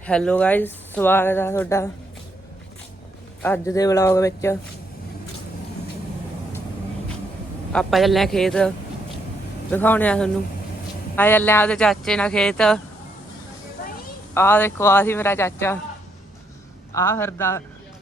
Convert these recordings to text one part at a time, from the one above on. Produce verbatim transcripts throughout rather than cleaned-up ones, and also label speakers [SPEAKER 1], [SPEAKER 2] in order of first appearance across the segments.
[SPEAKER 1] Hello guys, ਸਵਾਗਤ ਹੈ ਤੁਹਾਡਾ ਅੱਜ ਦੇ ਵਲੌਗ ਵਿੱਚ। ਆਪਾਂ ਚੱਲੇ ਆ ਖੇਤ, ਦਿਖਾਉਣੇ ਆ ਤੁਹਾਨੂੰ। ਆ ਚੱਲੇ ਆ ਉਹਦੇ ਚਾਚੇ ਨਾਲ ਖੇਤ। ਆਹ ਦੇਖੋ, ਆ ਸੀ ਮੇਰਾ ਚਾਚਾ, ਆ ਫਿਰਦਾ।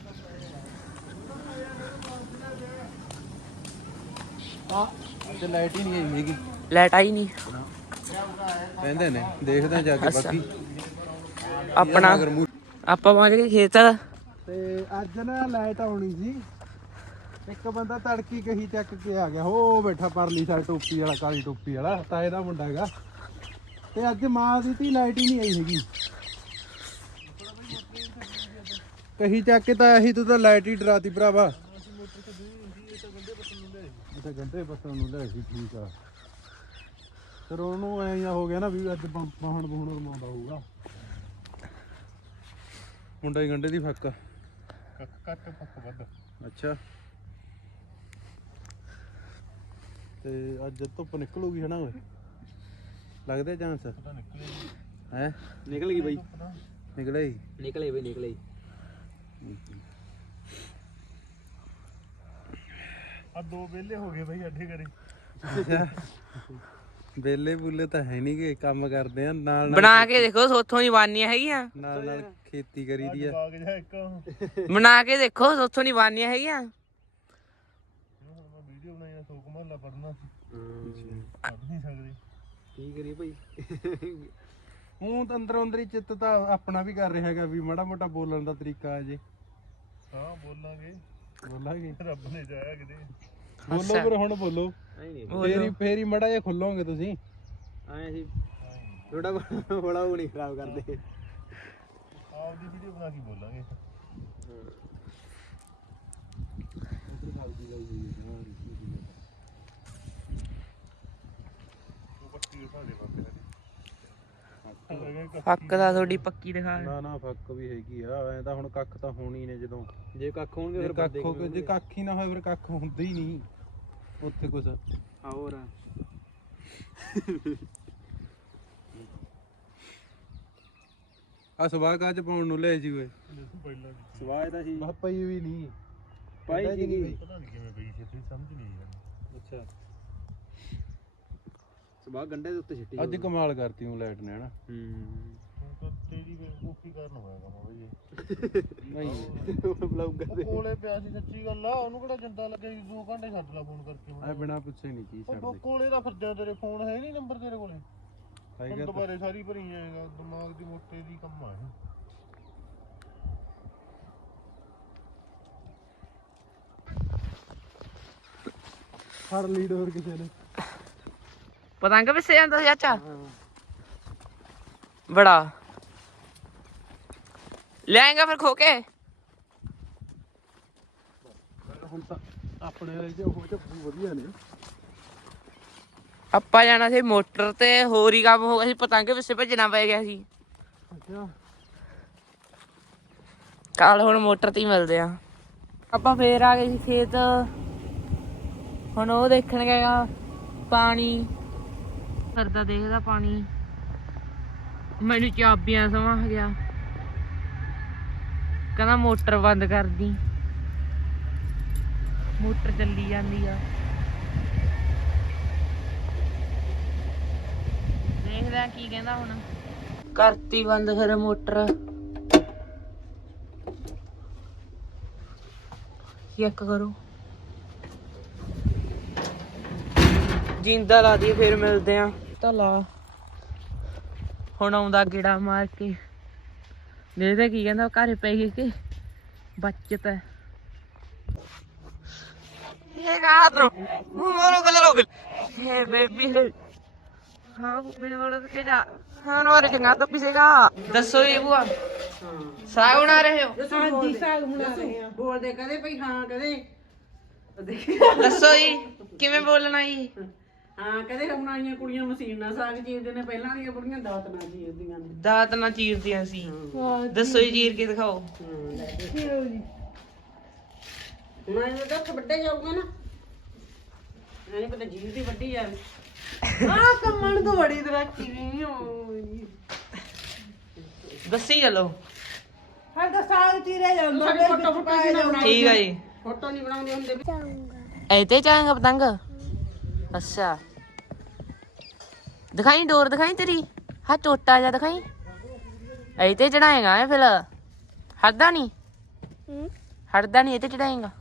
[SPEAKER 2] ਅੱਜ ਲਾਈਟ ਹੀ ਨਹੀਂ ਆਈ ਹੈਗੀ।
[SPEAKER 1] ਲਾਈਟ ਆਈ ਨਹੀਂ
[SPEAKER 2] ਕਹਿੰਦੇ ਨੇ, ਦੇਖਦੇ ਆ ਜਾ ਕੇ। ਬਾਕੀ
[SPEAKER 1] ਆਪਣਾ ਆਪਾਂ ਪਹੁੰਚ ਗਏ ਖੇਤ
[SPEAKER 2] ਤੇ ਅੱਜ ਨਾ ਲਾਈਟ ਆਉਣੀ ਸੀ। ਇੱਕ ਬੰਦਾ ਤੜਕੀ ਕਹੀ ਚੱਕ ਕੇ ਆ ਗਿਆ। ਹੋ ਬੈਠਾ ਪਰਲੀ ਸਾਈਡ ਟੋਪੀ ਵਾਲਾ, ਕਾਲੀ ਟੋਪੀ ਵਾਲਾ, ਤਾਏ ਦਾ ਮੁੰਡਾ ਹੈਗਾ। ਤੇ ਅੱਜ ਮਾਂ ਦੀ ਤੀ ਲਾਈਟ ਹੀ ਨਹੀਂ ਆਈ ਹੈਗੀ। ਕਹੀ ਚੱਕ ਕੇ ਤਾਂ ਆਹੀ, ਤੂੰ ਤਾਂ ਲਾਈਟ ਹੀ ਡਰਾਤੀ ਭਰਾਵਾ। ਇਹ ਗੰਦੇ ਪੱਤੋਂ ਨੂੰ ਲੈ ਸੀ, ਠੀਕ ਆ। ਫਿਰ ਉਹਨੂੰ ਐਂ ਹੋ ਗਿਆ ਨਾ ਵੀ ਅੱਜ ਬਾਹਣ ਬੂਹਣ ਰਮਾਉਂਦਾ ਹੋਊਗਾ। ਮੁੰਡਾ ਹੀ ਗੰਡੇ ਦੀ ਫੱਕ ਘੱਟ ਫੱਕ ਵੱਧ। ਅੱਛਾ, ਤੇ ਅੱਜ ਧੁੱਪ ਨਿਕਲੂਗੀ ਹਨਾ ਓਏ, ਲੱਗਦਾ ਚਾਂਸ ਹੈ? ਨਿਕਲ ਗਈ ਬਈ, ਨਿਕਲੇ ਹੀ ਨਿਕਲੇ ਬਈ ਨਿਕਲੇ ਆ। ਦੋ ਵੇਲੇ ਹੋ ਗਏ ਬਈ ਅੱਡੇ ਕਰੇ। ਵੇਲੇ ਬੁੱਲੇ ਤਾਂ ਹੈ ਨਹੀਂ ਗੇ, ਕੰਮ ਕਰਦੇ ਆ ਨਾਲ।
[SPEAKER 1] ਬਣਾ ਕੇ ਦੇਖੋ, ਸੋਥੋਂ ਦੀ ਬਾਨੀਆਂ ਹੈਗੀਆਂ,
[SPEAKER 2] ਨਾਲ ਨਾਲ ਖੇਤੀ ਕਰੀ ਦੀ ਆ।
[SPEAKER 1] ਬਣਾ ਕੇ ਦੇਖੋ, ਸੋਥੋਂ ਦੀ ਬਾਨੀਆਂ ਹੈਗੀਆਂ।
[SPEAKER 2] ਵੀਡੀਓ ਬਣਾਈ, ਸੋਕ ਮਹੱਲਾ ਪੜਨਾ ਪੜ ਨਹੀਂ ਸਕਦੇ। ਕੀ ਕਰੀਏ ਭਾਈ, ਹੂੰ ਤਾਂ ਅੰਦਰੋਂ ਅੰਦਰੀ ਚਿੱਤ ਤਾਂ ਆਪਣਾ ਵੀ ਕਰ ਰਿਹਾ ਹੈਗਾ ਵੀ ਮਾੜਾ ਮੋਟਾ ਬੋਲਣ ਦਾ ਤਰੀਕਾ ਆ ਜੇ। ਹਾਂ ਬੋਲਾਂਗੇ ਬੋਲਾਂਗੇ, ਰੱਬ ਨੇ ਜਾਇਆ ਕਿਤੇ। ਬੋਲੋ ਪਰ ਹੁਣ ਬੋਲੋ, ਫੇਰ ਹੀ ਫੇਰ ਹੀ ਮਾੜਾ ਜਿਹਾ ਖੁੱਲੋਗੇ ਤੁਸੀਂ। ਐਂ ਅਸੀਂ ਥੋੜਾ ਬੜਾ ਉਹ ਨਹੀਂ ਖਰਾਬ ਕਰਦੇ। ਆਪਦੀ ਵੀਡੀਓ ਬਣਾ ਕੇ ਬੋਲਾਂਗੇ।
[SPEAKER 1] ਫੱਕ ਦਾ ਤੁਹਾਡੀ ਪੱਕੀ ਦਿਖਾ।
[SPEAKER 2] ਨਾ ਨਾ ਫੱਕ ਵੀ ਹੈਗੀ ਆ। ਐ ਤਾਂ ਹੁਣ ਕੱਖ ਤਾਂ ਹੋਣੀ ਨੇ। ਜਦੋਂ ਜੇ ਕੱਖ ਹੋਣਗੇ ਫਿਰ ਕੱਖ ਹੋ ਕੇ, ਜੇ ਕੱਖ ਹੀ ਨਾ ਹੋਏ ਫਿਰ ਕੱਖ ਹੁੰਦਾ ਹੀ ਨਹੀਂ ਉੱਥੇ ਕੁਛ। ਹੋਰ ਆ ਸਵਾਹ ਕਾਜ ਪਾਉਣ ਨੂੰ ਲੈ ਜੀ ਓਏ। ਸਵਾਹ ਤਾਂ ਸੀ ਬਸ ਪਈ ਵੀ ਨਹੀਂ ਪਾਈ ਜੀ ਨਹੀਂ, ਪਤਾ ਨਹੀਂ ਕਿਵੇਂ ਪਈ ਸੀ, ਸਮਝ ਨਹੀਂ ਆਈ। ਅੱਛਾ, ਸਵਾਹ ਗੰਡੇ ਦੇ ਉੱਤੇ ਛਿੱਟੀ ਅੱਜ ਕਮਾਲ ਕਰਤੀ ਹੂੰ ਲਾਈਟ ਨੇ ਹਨਾ। ਹੂੰ ਤੇਰੀ ਬੇਵਕੂਫੀ ਕਰਨ ਹੋਇਆ ਕੰਮ ਬਈ। ਨਹੀਂ ਬਲੌਗਰ ਦੇ ਕੋਲੇ ਪਿਆ ਸੀ, ਸੱਚੀ ਗੱਲ ਆ। ਉਹਨੂੰ ਕਿਹੜਾ ਜਿੰਦਾ ਲੱਗਿਆ ਸੀ? ਦੋ ਘੰਟੇ ਛੱਡ ਲਾ ਫੋਨ ਕਰਕੇ। ਐ ਬਿਨਾ ਪੁੱਛੇ ਨਹੀਂ ਕੀ ਛੱਡਦੇ ਕੋਲੇ ਦਾ ਫਿਰਦਾ। ਤੇਰੇ ਫੋਨ ਹੈ ਨਹੀਂ ਨੰਬਰ ਤੇਰੇ ਕੋਲੇ? ਹੁਣ ਦੁਬਾਰੇ ਸਾਰੀ ਭਰੀ ਜਾਏਗਾ। ਦਿਮਾਗ ਦੀ ਮੋਟੇ ਦੀ ਕੰਮ ਆ ਇਹ। ਫੜ ਲੀਡ ਹੋਰ ਕਿਸੇ ਨੇ
[SPEAKER 1] ਪਤੰਗ ਪਿੱਛੇ ਜਾਂਦਾ ਸੀ ਚਾਚਾ ਬੜਾ। ਲਿਆਏਗਾ ਫਿਰ ਖੋ ਕੇ।
[SPEAKER 2] ਹੁਣ ਤਾਂ ਆਪਣੇ ਉਹ ਚੱਪੂ ਵਧੀਆ ਨੇ।
[SPEAKER 1] ਆਪਾਂ ਜਾਣਾ ਸੀ ਮੋਟਰ ਤੇ, ਹੋਰ ਹੀ ਕੰਮ ਹੋ ਗਿਆ ਸੀ। ਪਤੰਗ ਪਿੱਛੇ ਭੱਜਣਾ ਪੈ ਗਿਆ ਸੀ।
[SPEAKER 2] ਅੱਛਾ,
[SPEAKER 1] ਕੱਲ ਹੁਣ ਮੋਟਰ ਤੇ ਹੀ ਮਿਲਦੇ ਆ। ਆਪਾਂ ਫੇਰ ਆ ਗਏ ਸੀ ਖੇਤ। ਹੁਣ ਉਹ ਦੇਖਣ ਗਏਗਾ ਪਾਣੀ ਫਿਰਦਾ, ਦੇਖਦਾ ਪਾਣੀ। ਮੈਨੂੰ ਚਾਬੀਆਂ ਸਮਾ ਗਿਆ, ਕਹਿੰਦਾ ਮੋਟਰ ਬੰਦ ਕਰਦੀ। ਮੋਟਰ ਚੱਲੀ ਜਾਂਦੀ ਆ, ਦੇਖਦਾ ਕੀ ਕਹਿੰਦਾ ਹੁਣ। ਕਰਤੀ ਬੰਦ ਫਿਰ ਮੋਟਰ। ਚੈੱਕ ਕਰੋ, ਜਿੰਦਾ ਲਾ ਦੀ, ਫਿਰ ਮਿਲਦੇ ਆ। ਤਾਂ ਲਾ ਹੁਣ ਆਉਂਦਾ ਗੇੜਾ ਮਾਰ ਕੇ, ਦੇਖਦੇ ਕੀ ਕਹਿੰਦਾ। ਘਰੇ ਪੈ ਗਏ ਕਿ ਬੱਚਤ ਹੈ। ਦੱਸੋ ਜੀ ਭੂਆ, ਸਾਗ ਬਣਾ ਰਹੇ ਹੋ?
[SPEAKER 3] ਹਾਂਜੀ, ਸਾਗ ਬਣਾ ਰਹੇ ਆ। ਬੋਲਦੇ ਕਦੇ ਭਈ ਹਾਂ, ਕਦੇ
[SPEAKER 1] ਦੱਸੋ ਜੀ ਕਿਵੇਂ ਬੋਲਣਾ ਜੀ?
[SPEAKER 3] ਹਾਂ, ਕਦੇ ਬਣਾਈਆਂ ਕੁੜੀਆਂ ਮਸ਼ੀਨ ਨਾਲ ਸਾਗ ਚੀਰਦੇ ਨੇ। ਪਹਿਲਾਂ ਦੀਆਂ ਬੁੜੀਆਂ ਦਾਤ ਨਾਲ ਚੀਰਦੀਆਂ ਨੇ।
[SPEAKER 1] ਦਾਤ ਨਾਲ ਚੀਰਦੀਆਂ ਸੀ। ਦੱਸੋ ਜੀ, ਚੀਰ ਕੇ ਦਿਖਾਓ।
[SPEAKER 3] ਮੈਂ ਇਹਦਾ ਹੱਥ ਵੱਡੇ ਜਾਊਗਾ ਨਾ, ਨਹੀਂ ਪਤਾ ਜੀਰ ਦੀ ਵੱਡੀ ਜਾਵੇ। ਆਹ ਕੰਮਣ ਤੋਂ ਬੜੀ ਤਰ੍ਹਾਂ ਕਿਵੇਂ ਹੋਈ।
[SPEAKER 1] ਦੱਸੀ ਚਲੋ।
[SPEAKER 3] ਹਰ ਦਾ ਸਾਗ ਚੀਰੇ ਜਾਂਦਾ ਸਾਡੀ ਫੋਟੋ ਫੋਟੋ ਨਾ ਬਣਾਈ
[SPEAKER 1] ਠੀਕ ਆ ਜੀ।
[SPEAKER 3] ਫੋਟੋ ਨਹੀਂ ਬਣਾਉਂਦੇ ਹੁੰਦੇ
[SPEAKER 1] ਐ ਤੇ ਚਾਹਾਂਗਾ ਪਤੰਗ। ਅੱਛਾ ਦਿਖਾਈ ਡੋਰ ਦਿਖਾਈ ਤੇਰੀ ਹਾਂ ਟੋਟਾ ਜਿਹਾ ਦਿਖਾਈ। ਐ ਤੇ ਚੜਾਏਗਾ ਫਿਰ ਹਟਦਾ ਨਹੀਂ ਹਟਦਾ ਨਹੀਂ ਇਹ ਤੇ ਚੜਾਏਗਾ।